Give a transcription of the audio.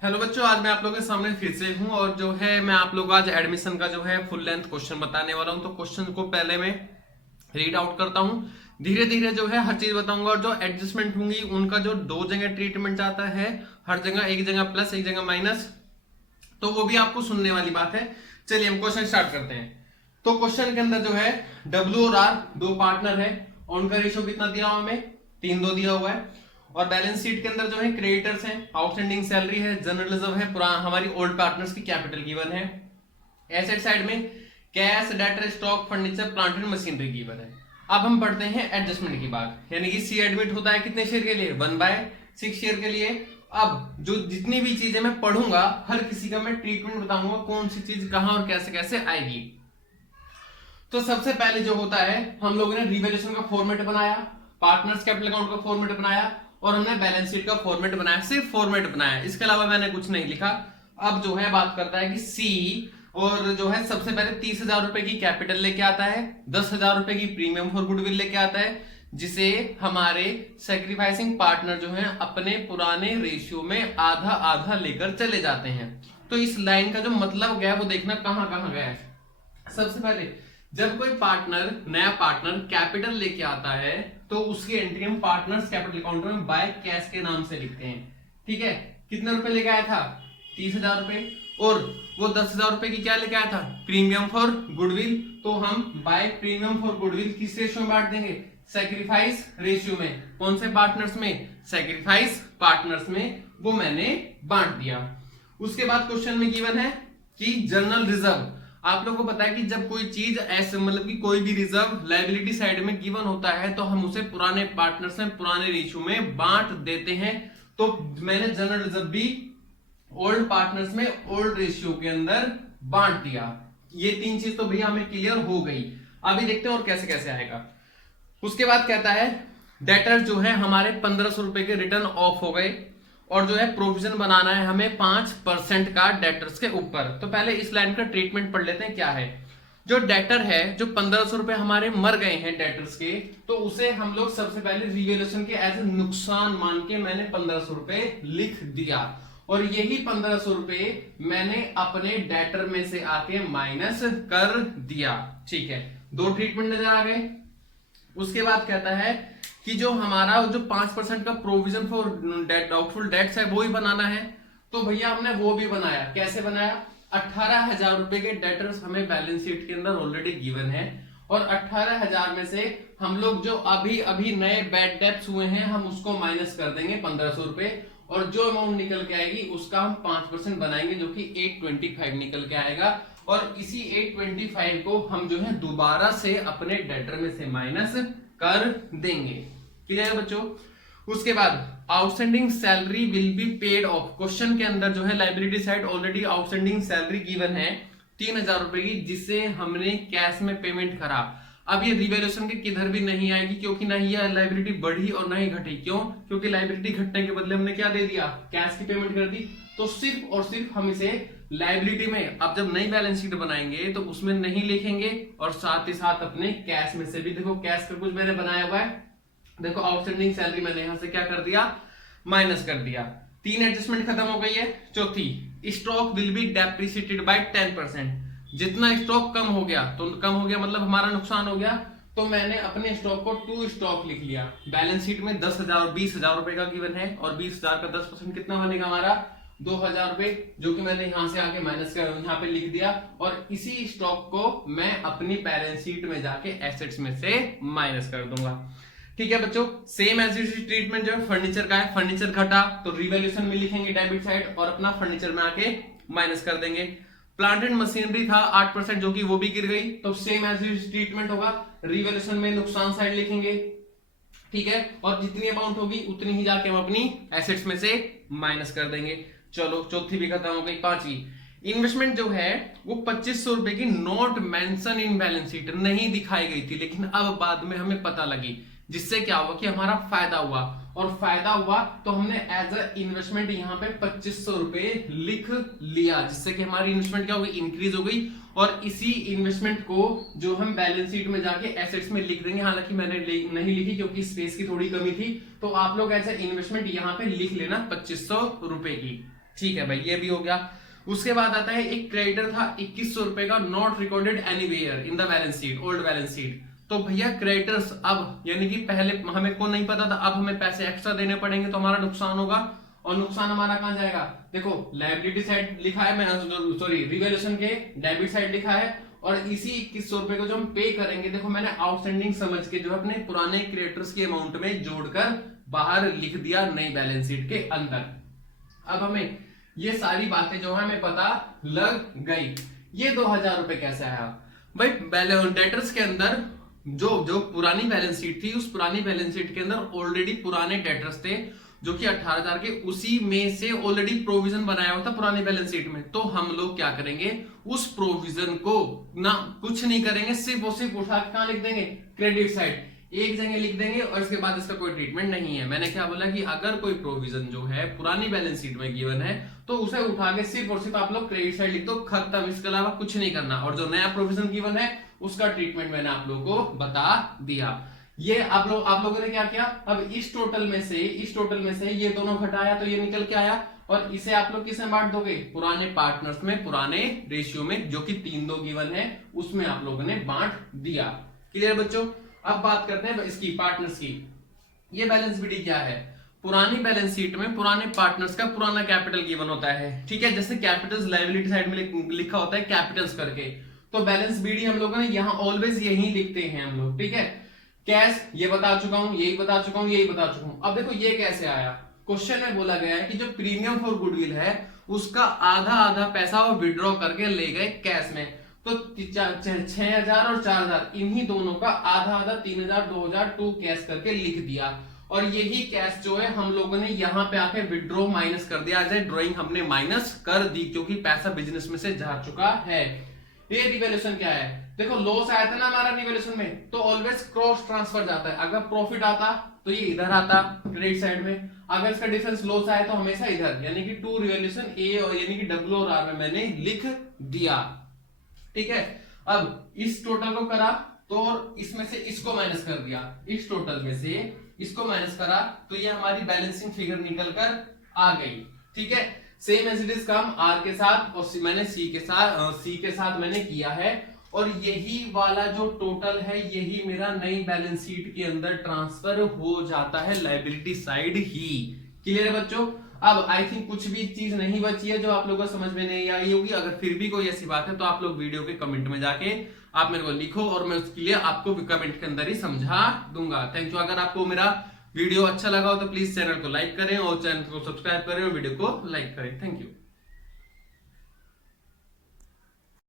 Hello बच्चों, आज मैं आप लोगों के सामने फिर से हूं और जो है मैं आप लोगों को आज एडमिशन का जो है फुल लेंथ क्वेश्चन बताने वाला हूं। तो क्वेश्चन को पहले मैं रीड आउट करता हूं, धीरे धीरे जो है हर चीज बताऊंगा और जो एडजस्टमेंट होंगी उनका जो दो जगह ट्रीटमेंट आता है, हर जगह एक जगह प्लस एक जगह माइनस, तो वो भी आपको सुनने वाली बात है। चलिए हम क्वेश्चन स्टार्ट करते हैं। तो क्वेश्चन के अंदर जो है डब्ल्यू और आर दो पार्टनर है, उनका रेशियो कितना दिया हुआ हमें 3:2 दिया हुआ है। और बैलेंस शीट के अंदर जो है क्रेडिटर्स हैं, आउटस्टैंडिंग सैलरी है, जनरल रिजर्व है, पुराना हमारी ओल्ड पार्टनर्स की कैपिटल गिवन है। एसेट साइड में cash, debtor, stock, furniture, plant and machinery given है। अब हम पढ़ते हैं एडजस्टमेंट की बात, यानी कि सी एडमिट होता है कितने शेयर के लिए 1/6 शेयर के लिए। अब जो जितनी भी चीजें मैं पढ़ूंगा हर किसी का मैं ट्रीटमेंट बताऊंगा, कौन सी चीज कहां और कैसे कैसे आएगी। तो सबसे पहले जो होता है हम लोगों ने रिवैल्यूएशन का फॉर्मेट बनाया, पार्टनर्स कैपिटल अकाउंट का फॉर्मेट बनाया और हमने बैलेंस शीट का फॉर्मेट बनाया, सिर्फ फॉर्मेट बनाया, इसके अलावा मैंने कुछ नहीं लिखा। अब जो है बात करता है कि सी और जो है सबसे पहले 30,000 रुपए की कैपिटल लेके आता है, 10,000 रुपए की प्रीमियम फॉर गुडविल लेके आता है, जिसे हमारे सेक्रीफाइसिंग पार्टनर जो है अपने पुराने रेशियो में आधा आधा लेकर चले जाते हैं। तो इस लाइन का जो मतलब गया वो देखना कहां कहां गया है। सबसे पहले जब कोई पार्टनर नया पार्टनर कैपिटल लेके आता है तो उसकी एंट्री हम पार्टनर्स कैपिटल अकाउंट में बाय कैश के नाम से लिखते हैं। ठीक है, कितने रुपए लेके आया था 30,000 रुपए, और वो 10,000 रुपए की क्या लेके आया था प्रीमियम फॉर गुडविल। तो हम बाय प्रीमियम फॉर गुडविल किस रेशियो में बांट देंगे, सेक्रीफाइस रेशियो में। कौन से पार्टनर्स में, सेक्रीफाइस पार्टनर्स में, वो मैंने बांट दिया। उसके बाद क्वेश्चन में गिवन है कि जनरल रिजर्व। आप लोगों को पता है कि जब कोई चीज ऐसे मतलब कि कोई भी रिजर्व लायबिलिटी साइड में गिवन होता है तो हम उसे पुराने पार्टनर्स में पुराने रेशियो में बांट देते हैं। तो मैंने जनरल रिजर्व भी ओल्ड पार्टनर्स में ओल्ड रेशियो के अंदर बांट दिया। ये तीन चीज तो भैया हमें क्लियर हो गई। अभी देखते हैं और कैसे कैसे आएगा। उसके बाद कहता है डेटर जो है हमारे 1,500 रुपए के रिटर्न ऑफ हो गए और जो है प्रोविजन बनाना है हमें 5% का डेटर्स के ऊपर। तो पहले इस लाइन का ट्रीटमेंट पढ़ लेते हैं क्या है। जो डेटर है, जो 1,500 रुपए हमारे मर गए हैं डेटर्स के, तो उसे हम लोग सबसे पहले रिवैल्यूएशन के एज ए नुकसान मान के मैंने 1,500 रुपए लिख दिया और यही 1,500 रुपए मैंने अपने डेटर में से आके माइनस कर दिया। ठीक है, दो ट्रीटमेंट नजर आ गए। उसके बाद कहता है कि जो हमारा जो 5% का प्रोविजन फॉर डाउटफुल डेट्स है वो ही बनाना है। तो भैया हमने वो भी बनाया। कैसे बनाया, 18,000 रुपए के डेटर्स हमें बैलेंस शीट के अंदर ऑलरेडी गिवन है और 18,000 में से हम लोग जो अभी अभी नए बैड डेट्स हुए हैं हम उसको माइनस कर देंगे 1,500 रुपए और जो अमाउंट निकल के आएगी उसका हम 5% बनाएंगे जो कि 825 निकल के आएगा और इसी 825 को हम जो है दोबारा से अपने डेटर में से माइनस कर देंगे। क्लियर है बच्चों। उसके बाद outstanding salary will be paid of. Question के अंदर जो है liability side already outstanding salary given है 3,000 रुपए की, जिसे हमने कैश में पेमेंट करा। अब ये रिवैल्यूएशन के किधर भी नहीं आएगी क्योंकि ना ही लायबिलिटी बढ़ी और ना ही घटी। क्यों, क्योंकि लायबिलिटी घटने के बदले हमने क्या दे दिया, कैश की पेमेंट कर दी। तो सिर्फ और सिर्फ हम इसे लायबिलिटी में अब जब नई बैलेंस शीट बनाएंगे तो उसमें नहीं लिखेंगे और साथ ही साथ अपने कैश में से भी, देखो कैश का कुछ मैंने बनाया हुआ है, देखो आउटस्टैंडिंग सैलरी मैंने यहां से क्या कर दिया, माइनस कर दिया। तीन एडजस्टमेंट खत्म हो गई है। चौथी, stock will be depreciated by 10%। जितना स्टॉक कम हो गया तो कम हो गया मतलब हमारा नुकसान हो गया, तो मैंने अपने स्टॉक को टू स्टॉक लिख लिया। बैलेंस शीट में 10,000 और 20,000 रुपए का गिवन है और 20,000 का 10% कितना बनेगा हमारा 2,000 रुपए, जो कि मैंने यहां से आके माइनस कर यहां पे लिख दिया और इसी स्टॉक को मैं अपनी बैलेंस शीट में जाके एसेट्स में से माइनस कर दूंगा। ठीक है बच्चों, सेम एज ट्रीटमेंट जो है फर्नीचर का है, फर्नीचर घटा तो रिवैल्यूएशन में लिखेंगे डेबिट साइड और अपना फर्नीचर में आके माइनस कर देंगे। प्लांट एंड मशीनरी था 8% जो कि वो भी गिर गई, तो सेम एज ट्रीटमेंट होगा, रिवैल्यूएशन में नुकसान साइड लिखेंगे। ठीक है, और जितनी अमाउंट होगी उतनी ही जाके हम अपनी एसेट्स में से माइनस कर देंगे। चलो चौथी भी खत्म हो गई। पांचवी, इन्वेस्टमेंट जो है वो 2,500 रुपए की not mention in balance sheet नहीं दिखाई गई थी, लेकिन अब बाद में हमें पता लगी, जिससे क्या हुआ कि हमारा फायदा हुआ और फायदा हुआ तो हमने एज अ इन्वेस्टमेंट यहाँ पे 2,500 रुपए लिख लिया, जिससे कि हमारी इन्वेस्टमेंट क्या हो गई, इंक्रीज हो गई और इसी इन्वेस्टमेंट को जो हम बैलेंस शीट में जाके एसेट्स में लिख देंगे। हालांकि मैंने नहीं लिखी क्योंकि स्पेस की थोड़ी कमी थी, तो आप लोग एज अ इन्वेस्टमेंट यहाँ पे लिख लेना 2,500 रुपए की। ठीक है भाई, ये भी हो गया। उसके बाद आता है एक क्रेडिटर था 2100 रुपए का, not recorded anywhere in the balance sheet, old balance sheet. तो भैया क्रेडिटर्स अब यानी कि पहले हमें को नहीं पता था, अब हमें पैसे एक्स्ट्रा देने पड़ेंगे तो हमारा नुकसान होगा। और नुकसान हमारा कहां जाएगा, देखो लायबिलिटी साइड लिखा है, मैं सॉरी रिवैल्यूएशन के डेबिट साइड लिखा है, और इसी 2100 रुपए को जो हम पे करेंगे, देखो मैंने आउटस्टैंडिंग समझ के जो अपने पुराने क्रेडिटर्स के अमाउंट में जोड़कर बाहर लिख दिया नई बैलेंस शीट के अंदर। अब हमें ये सारी बातें जो है हमें पता लग गई। ये 2000 रुपए कैसे आया भाई, डेटर्स के अंदर जो पुरानी बैलेंस शीट थी, उस पुरानी बैलेंस शीट के अंदर ऑलरेडी पुराने डेटर्स थे जो कि 18,000 के, उसी में से ऑलरेडी प्रोविजन बनाया हुआ था पुरानी बैलेंस शीट में। तो हम लोग क्या करेंगे, उस प्रोविजन को ना कुछ नहीं करेंगे, सिर्फ और सिर्फ उठा के कहां लिख देंगे, क्रेडिट साइड एक जगह लिख देंगे, और इसके बाद इसका कोई ट्रीटमेंट नहीं है। मैंने क्या बोला कि अगर कोई प्रोविजन जो है पुरानी बैलेंस शीट में गिवन है तो उसे उठा के सिर्फ और सिर्फ आप लोग क्रेडिट साइड लिख दो, खत्म, इसके अलावा कुछ नहीं करना। और जो नया प्रोविजन गिवन है उसका ट्रीटमेंट मैंने आप लोगों को बता दिया। ये आप लोगों ने क्या किया, अब इस टोटल में से ये दोनों घटाया तो ये निकल के आया, और इसे आप लोग किसमें बांट दोगे, पुराने पार्टनर्स में, पुराने रेशियो में, जो कि 3-2 गिवन है उसमें आप लोगों ने बांट दिया। क्लियर बच्चों। अब बात करते हैं इसकी पार्टनर्स की। ये बैलेंस बीडी क्या है, पुरानी बैलेंस शीट में पुराने पार्टनर्स का पुराना कैपिटल गिवन होता है, ठीक है। जैसे कैपिटल्स लायबिलिटी साइड में लिखा होता है कैपिटल्स करके, तो बैलेंस बीडी हम लोगों ने यहाँ ऑलवेज यही लिखते हैं हम लोग, ठीक है। कैश ये बता चुका हूं, यही बता चुका हूं। अब देखो ये कैसे आया, क्वेश्चन में बोला गया है कि जो प्रीमियम फॉर गुडविल है उसका आधा पैसा वो विड्रॉ करके ले गए कैश में, तो 6,000 और 4,000 इन्हीं दोनों का आधा 3,000 2,000 टू कैश करके लिख दिया, और यही कैश जो है हम लोगों ने यहाँ पे आके विड्रॉ माइनस कर दिया, एज ए ड्रॉइंग हमने माइनस कर दी क्योंकि पैसा बिजनेस में से जा चुका है। ये रिवैल्यूएशन क्या है, देखो लॉस आया था ना हमारा रिवैल्यूएशन में, तो ऑलवेज क्रॉस ट्रांसफर जाता है। अगर प्रॉफिट आता तो ये इधर आता क्रेडिट साइड में, अगर इसका डिफरेंस लॉस आया तो हमेशा इधर, यानी कि टू रिवैल्यूएशन ए और यानी कि डब्ल्यू और आर में मैंने लिख दिया, ठीक है। अब इस टोटल को करा तो इसमें से इसको माइनस कर दिया, इस टोटल में से इसको माइनस करा तो ये हमारी बैलेंसिंग फिगर निकल कर आ गई, ठीक है। सेम एज इट इज काम आर के साथ और मैंने सी के साथ मैंने किया है, और यही वाला जो टोटल है यही मेरा नई बैलेंस शीट के अंदर ट्रांसफर हो जाता है लायबिलिटी साइड ही। क्लियर है बच्चों। अब आई थिंक कुछ भी चीज नहीं बची है जो आप लोगों को समझ में नहीं आई होगी। अगर फिर भी कोई ऐसी बात है तो आप लोग वीडियो के कमेंट में जाके आप मेरे को लिखो, और मैं उसके लिए आपको कमेंट के अंदर ही समझा दूंगा। Thank you. अगर आपको मेरा वीडियो अच्छा लगा हो तो प्लीज चैनल को लाइक करें और चैनल को सब्सक्राइब करें और वीडियो को लाइक करें। Thank you.